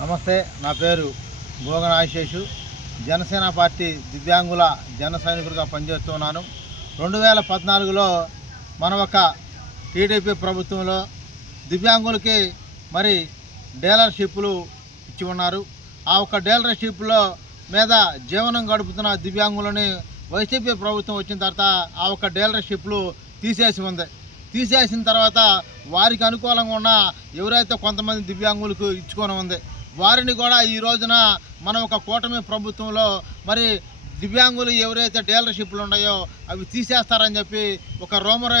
నమస్తే, నా పేరు భోగన ఆశేషు. జనసేన పార్టీ దివ్యాంగుల జన సైనికుడిగా పనిచేస్తున్నాను. 2014లో మన ఒక టీడీపీ ప్రభుత్వంలో దివ్యాంగులకి మరి డీలర్షిప్లు ఇచ్చి ఉన్నారు. ఆ ఒక్క డీలర్షిప్లో మీద జీవనం గడుపుతున్న దివ్యాంగులని వైసీపీ ప్రభుత్వం వచ్చిన తర్వాత ఆ ఒక్క డీలర్షిప్లు తీసేసి ఉంది. తీసేసిన తర్వాత వారికి అనుకూలంగా ఉన్న ఎవరైతే కొంతమంది దివ్యాంగులకు ఇచ్చుకొని ఉంది, వారిని కూడా ఈ రోజున మనం ఒక కూటమి ప్రభుత్వంలో మరి దివ్యాంగులు ఎవరైతే డీలర్షిప్లు ఉన్నాయో అవి తీసేస్తారని చెప్పి ఒక రూమర్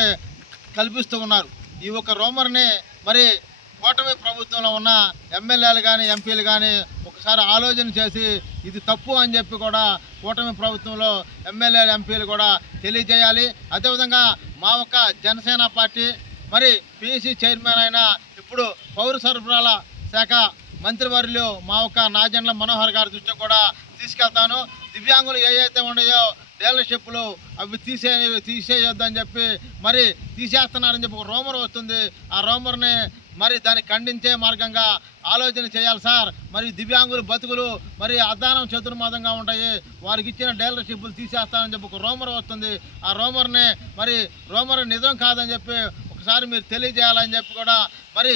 కల్పిస్తూ ఉన్నారు. ఈ ఒక రూమర్ని మరి కూటమి ప్రభుత్వంలో ఉన్న ఎమ్మెల్యేలు కానీ ఎంపీలు కానీ ఒకసారి ఆలోచన చేసి ఇది తప్పు అని చెప్పి కూడా కూటమి ప్రభుత్వంలో ఎమ్మెల్యేలు ఎంపీలు కూడా తెలియజేయాలి. అదేవిధంగా మా ఒక జనసేన పార్టీ మరి పిసి చైర్మన్ అయిన ఇప్పుడు పౌర సరఫరాల శాఖ మంత్రివర్యులు మా ఒక నాజండ్ల మనోహర్ గారి దృష్టికి కూడా తీసుకెళ్తాను. దివ్యాంగులు ఏవైతే ఉన్నాయో డీలర్షిప్లు అవి తీసేయొద్దని చెప్పి మరి తీసేస్తున్నారని చెప్పి ఒక రూమర్ వస్తుంది. ఆ రూమర్ని మరి దాన్ని ఖండించే మార్గంగా ఆలోచన చేయాలి సార్. మరి దివ్యాంగులు బతుకులు మరి అద్దానం చతుర్మాదంగా ఉంటాయి, వారికి ఇచ్చిన డీలర్షిప్లు తీసేస్తానని చెప్పి ఒక రూమర్ వస్తుంది. ఆ రూమర్ని మరి రూమర్ నిజం కాదని చెప్పి ఒకసారి మీరు తెలియజేయాలని చెప్పి కూడా మరి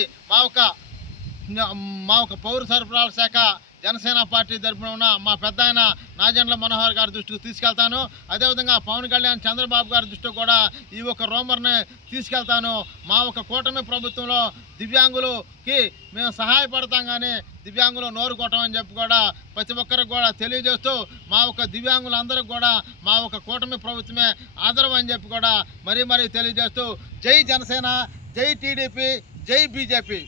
మా ఒక పౌర సరఫరాల శాఖ జనసేన పార్టీ తరఫున ఉన్న మా పెద్ద ఆయన నాజండ్ల మనోహర్ గారి దృష్టికి తీసుకెళ్తాను. అదేవిధంగా పవన్ కళ్యాణ్ చంద్రబాబు గారి దృష్టికి కూడా ఈ ఒక రూమర్ని తీసుకెళ్తాను. మా ఒక కూటమి ప్రభుత్వంలో దివ్యాంగులకి మేము సహాయపడతాం, కానీ దివ్యాంగులు నోరు కొట్టమని చెప్పి కూడా ప్రతి ఒక్కరికి కూడా తెలియజేస్తూ మా ఒక దివ్యాంగులందరికీ కూడా మా ఒక కూటమి ప్రభుత్వమే ఆదరవు అని చెప్పి కూడా మరీ తెలియజేస్తూ జై జనసేన, జై టీడీపీ, జై బీజేపీ.